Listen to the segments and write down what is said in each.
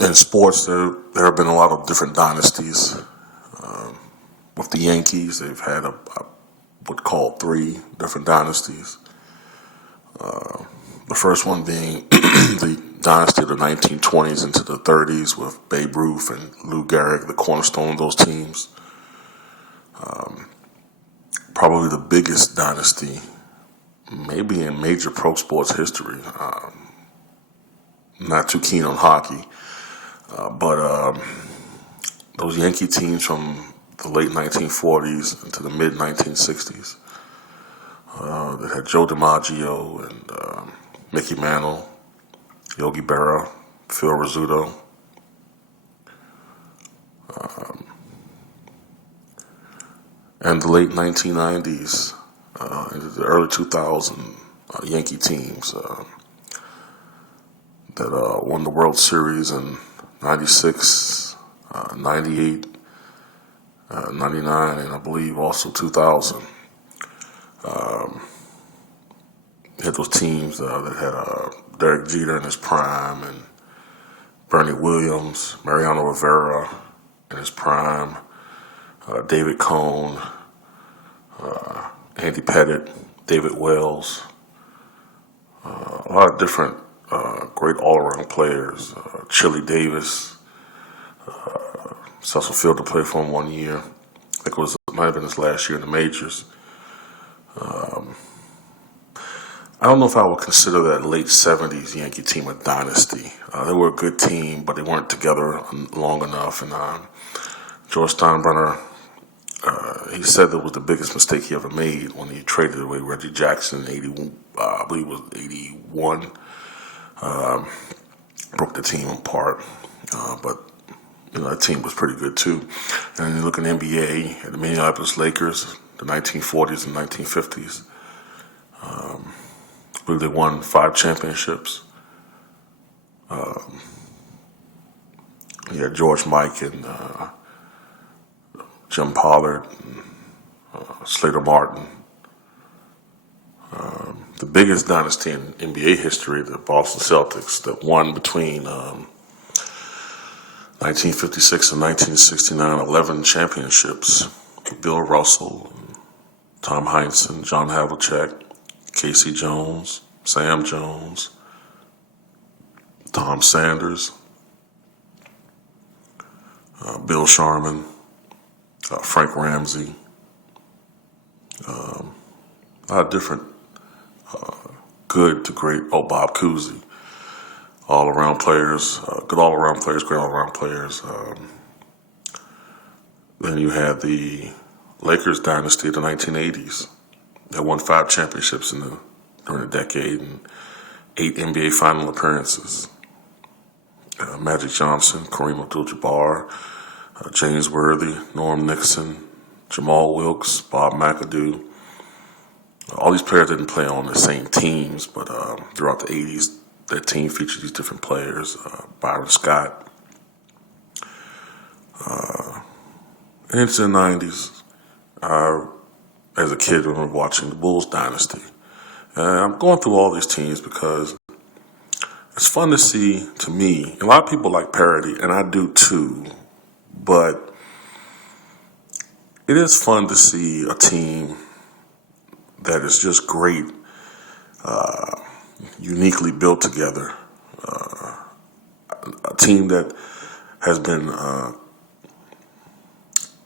In sports, there have been a lot of different dynasties. With the Yankees, they've had I would call three different dynasties. The first one being the dynasty of the 1920s into the 30s with Babe Ruth and Lou Gehrig, the cornerstone of those teams. Probably the biggest dynasty, maybe in major pro sports history. Not too keen on hockey, but those Yankee teams from the late 1940s into the mid 1960s that had Joe DiMaggio and Mickey Mantle, Yogi Berra, Phil Rizzuto. And the late 1990s into the early 2000s Yankee teams that won the World Series in 96, 98, 99, and I believe also 2000. Had those teams that had Derek Jeter in his prime and Bernie Williams, Mariano Rivera in his prime, David Cone, Andy Pettitte, David Wells, a lot of different great all-around players. Chili Davis, Cecil Fielder played for him 1 year. I think it might have been his last year in the majors. I don't know if I would consider that late 70s Yankee team a dynasty. They were a good team, but they weren't together long enough. And George Steinbrenner, he said that was the biggest mistake he ever made when he traded away Reggie Jackson in 81, I believe it was 81. Broke the team apart. But that team was pretty good too. And then you look at the NBA, at the Minneapolis Lakers, the 1940s and 1950s. I believe they won 5 championships. You had George Mike and Jim Pollard, and, Slater Martin. The biggest dynasty in NBA history, the Boston Celtics, that won between 1956 and 1969, 11 championships. Bill Russell, Tom Heinsohn, John Havlicek, Casey Jones, Sam Jones, Tom Sanders, Bill Sharman, Frank Ramsey, a lot of different good to great, Bob Cousy, all-around players, good all-around players, great all-around players. Then you had the Lakers dynasty of the 1980s. They won 5 championships during the decade and 8 NBA final appearances. Magic Johnson, Kareem Abdul-Jabbar, James Worthy, Norm Nixon, Jamal Wilkes, Bob McAdoo. All these players didn't play on the same teams, but throughout the 80s, that team featured these different players. Byron Scott. And into the 90s, as a kid, I remember watching the Bulls dynasty. And I'm going through all these teams because it's fun to see, to me. A lot of people like parody, and I do too. But it is fun to see a team that is just great, uniquely built together. A team that has been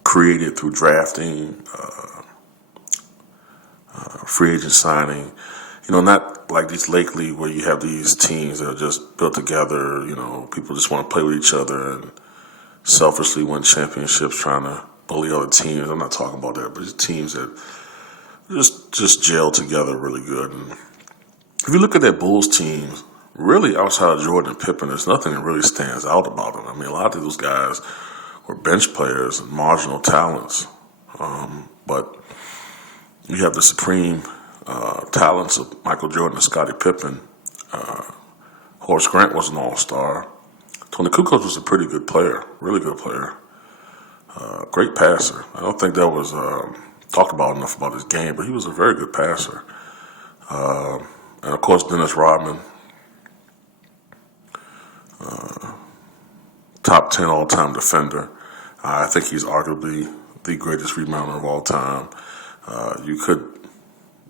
created through drafting, free agent signing. Not like these lately where you have these teams that are just built together. People just want to play with each other and selfishly win championships trying to bully other teams. I'm not talking about that, but these teams that just gel together really good. And if you look at that Bulls team, really outside of Jordan and Pippen, there's nothing that really stands out about them. I mean, a lot of those guys were bench players and marginal talents. But you have the supreme talents of Michael Jordan and Scottie Pippen. Horace Grant was an all-star. Tony Kukoc was a pretty good player, really good player. Great passer. I don't think that was talked about enough about his game, but he was a very good passer. And of course, Dennis Rodman. 10 all-time defender. I think he's arguably the greatest rebounder of all time. You could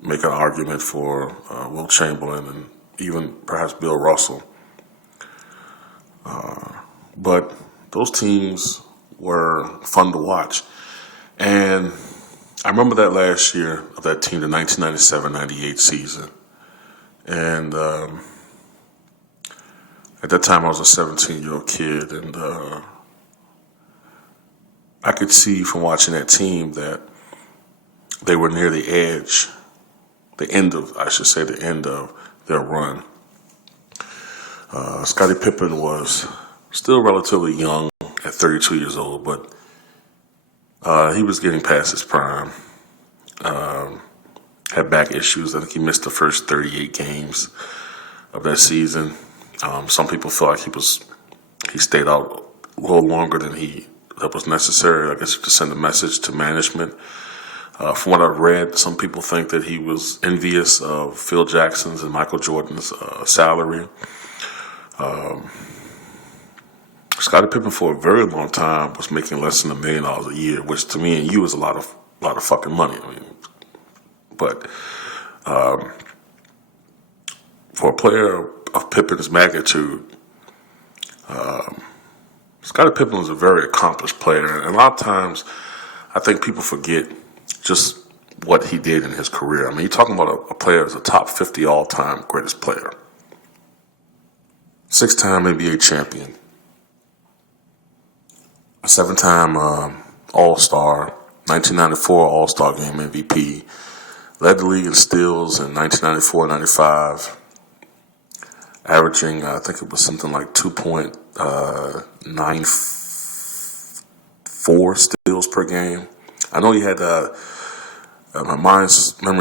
make an argument for Will Chamberlain and even perhaps Bill Russell. But those teams were fun to watch. And I remember that last year of that team, the 1997-98 season. And at that time, I was a 17-year-old kid, and I could see from watching that team that they were near the edge, the end of their run. Scottie Pippen was still relatively young at 32 years old, but he was getting past his prime. Had back issues. I think he missed the first 38 games of that season. Some people feel like he stayed out a little longer than that was necessary. I guess to send a message to management. From what I've read, some people think that he was envious of Phil Jackson's and Michael Jordan's salary. Scottie Pippen for a very long time was making less than $1 million a year, which to me and you is a lot of fucking money. I mean, but for a player of Pippen's magnitude, Scottie Pippen was a very accomplished player, and a lot of times I think people forget just what he did in his career. I mean, you're talking about a player as a top 50 all-time greatest player. 6-time NBA champion. A 7-time All-Star. 1994 All-Star Game MVP. Led the league in steals in 1994-95. Averaging, I think it was something like 2.94 steals per game. I know he had, my memory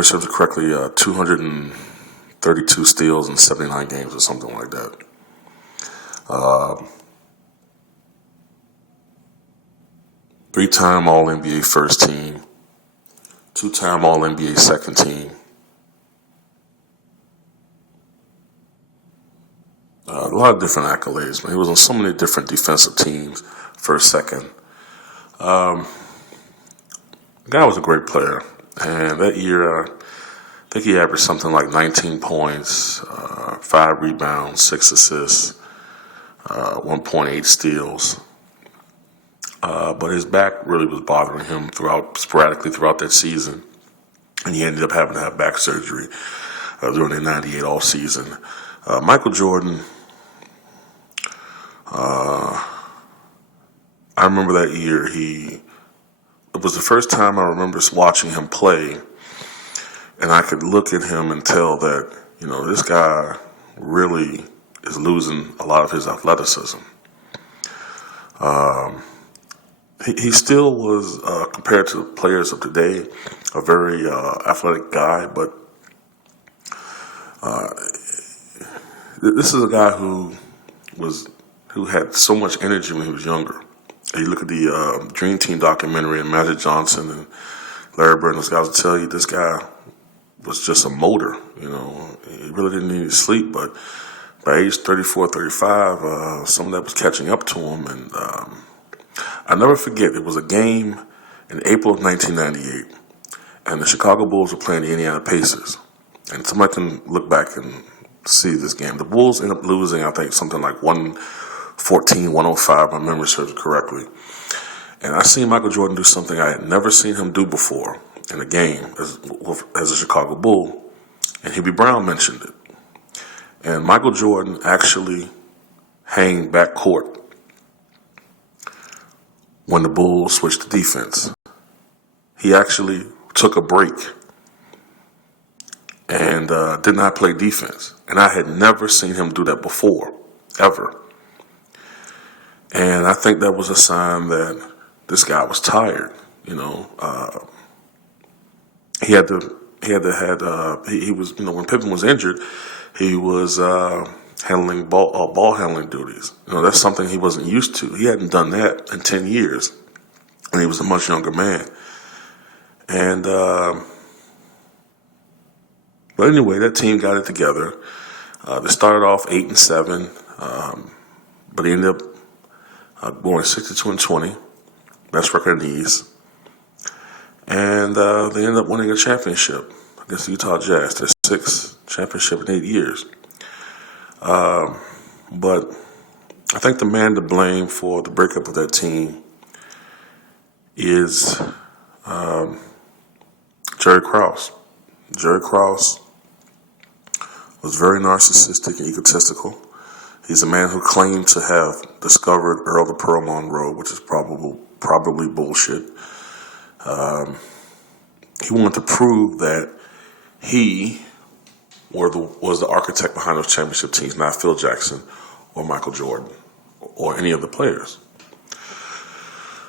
serves it correctly, 232 steals in 79 games or something like that. 3-time All-NBA first team. 2-time All-NBA second team. A lot of different accolades, man. He was on so many different defensive teams, first, second. The guy was a great player. And that year, I think he averaged something like 19 points, 5 rebounds, 6 assists, 1.8 steals. But his back really was bothering him sporadically throughout that season. And he ended up having to have back surgery during the 98 off season. Michael Jordan, I remember that year, it was the first time I remember watching him play, and I could look at him and tell that, this guy really is losing a lot of his athleticism. He still was, compared to players of today, a very athletic guy, but this is a guy who had so much energy when he was younger. You look at the Dream Team documentary and Magic Johnson and Larry Bird and those guys will tell you this guy was just a motor. He really didn't need to sleep, but by age 34, 35, some of that was catching up to him. And I'll never forget, it was a game in April of 1998, and the Chicago Bulls were playing the Indiana Pacers. And somebody can look back and see this game. The Bulls ended up losing, I think, something like 114-105, my memory serves correctly. And I seen Michael Jordan do something I had never seen him do before in a game as a Chicago Bull, and Hubie Brown mentioned it. And Michael Jordan actually hanged back court when the Bulls switched to defense. He actually took a break and did not play defense. And I had never seen him do that before, ever. And I think that was a sign that this guy was tired. He was, when Pippen was injured, he was handling ball handling duties. That's something he wasn't used to. He hadn't done that in 10 years, and he was a much younger man. And but anyway, that team got it together. They started off 8-7, but he ended up going 62-20, best record in the East. And they ended up winning a championship against the Utah Jazz, their sixth championship in 8 years. But I think the man to blame for the breakup of that team is Jerry Krause. Jerry Krause was very narcissistic and egotistical. He's a man who claimed to have discovered Earl the Pearl Monroe, which is probably bullshit. He wanted to prove that he was the architect behind those championship teams, not Phil Jackson or Michael Jordan or any of the players.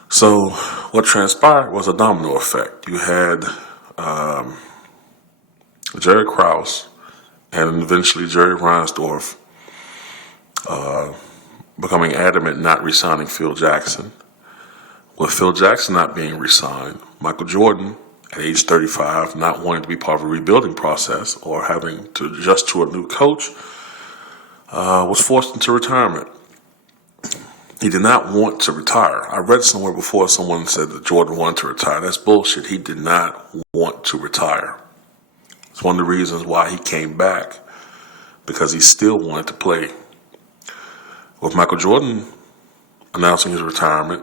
So what transpired was a domino effect. You had Jerry Krause and eventually Jerry Reinsdorf becoming adamant not re-signing Phil Jackson. With Phil Jackson not being re-signed, Michael Jordan, at age 35, not wanting to be part of a rebuilding process or having to adjust to a new coach, was forced into retirement. He did not want to retire. I read somewhere before someone said that Jordan wanted to retire. That's bullshit. He did not want to retire. It's one of the reasons why he came back, because he still wanted to play. With Michael Jordan announcing his retirement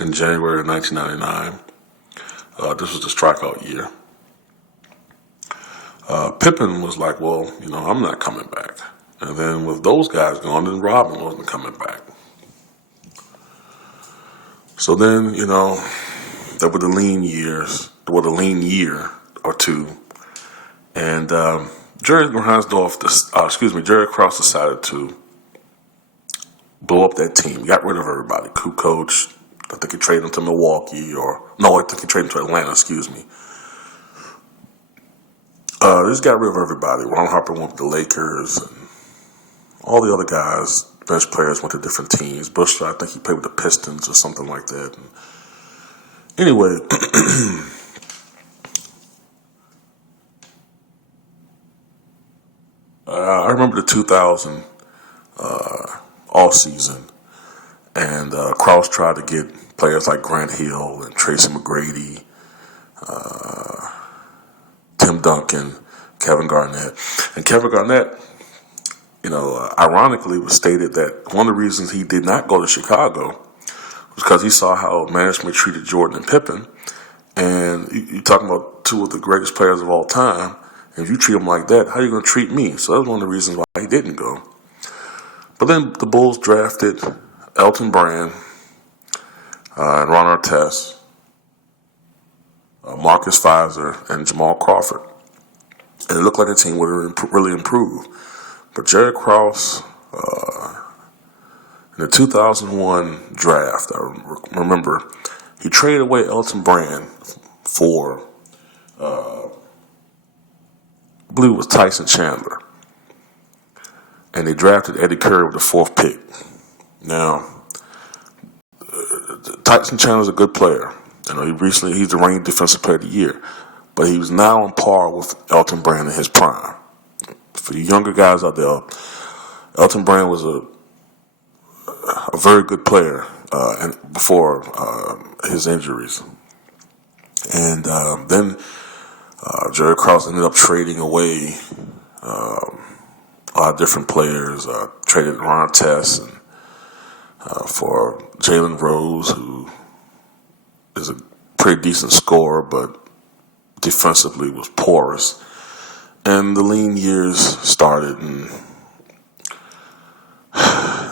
in January of 1999, this was the strikeout year. Pippen was like, well, I'm not coming back. And then with those guys gone, then Robin wasn't coming back. So then, there were the lean years. There was a lean year or two. And Jerry Krause decided to blow up that team. He got rid of everybody. Coach. I think he traded him to Milwaukee, I think he traded him to Atlanta, Just got rid of everybody. Ron Harper went to the Lakers, and all the other guys, bench players, went to different teams. Bush, I think he played with the Pistons or something like that. And anyway, I remember the 2000 all season, and Krause tried to get players like Grant Hill and Tracy McGrady, Tim Duncan, Kevin Garnett. And Kevin Garnett, ironically was stated that one of the reasons he did not go to Chicago was because he saw how management treated Jordan and Pippen. And you're talking about two of the greatest players of all time. And if you treat them like that, how are you going to treat me? So that was one of the reasons why he didn't go. But then the Bulls drafted Elton Brand and Ron Artest, Marcus Fizer, and Jamal Crawford. And it looked like the team would have really improved. But Jerry Krause, in the 2001 draft, I remember, he traded away Elton Brand for, I believe it was Tyson Chandler. And they drafted Eddie Curry with the 4th pick. Now, Tyson Chandler's a good player. He's the reigning defensive player of the year. But he was now on par with Elton Brand in his prime. For you younger guys out there, Elton Brand was a very good player before his injuries. And then Jerry Krause ended up trading away a lot of different players. Traded Ron Artest for Jalen Rose, who is a pretty decent scorer, but defensively was porous. And the lean years started, and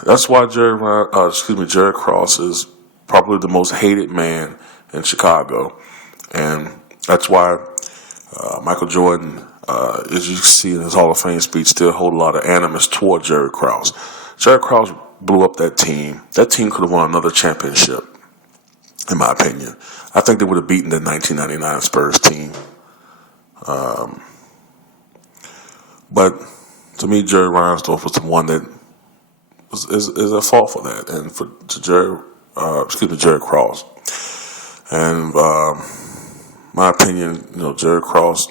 that's why Jerry Krause is probably the most hated man in Chicago. And that's why Michael Jordan, as you see in his Hall of Fame speech, still hold a lot of animus toward Jerry Krause. Jerry Krause blew up that team. That team could have won another championship, in my opinion. I think they would have beaten the 1999 Spurs team. But to me, Jerry Reinsdorf was the one that is at fault for that, and Jerry Krause. And my opinion, Jerry Krause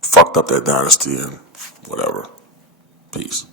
fucked up that dynasty and whatever. Peace.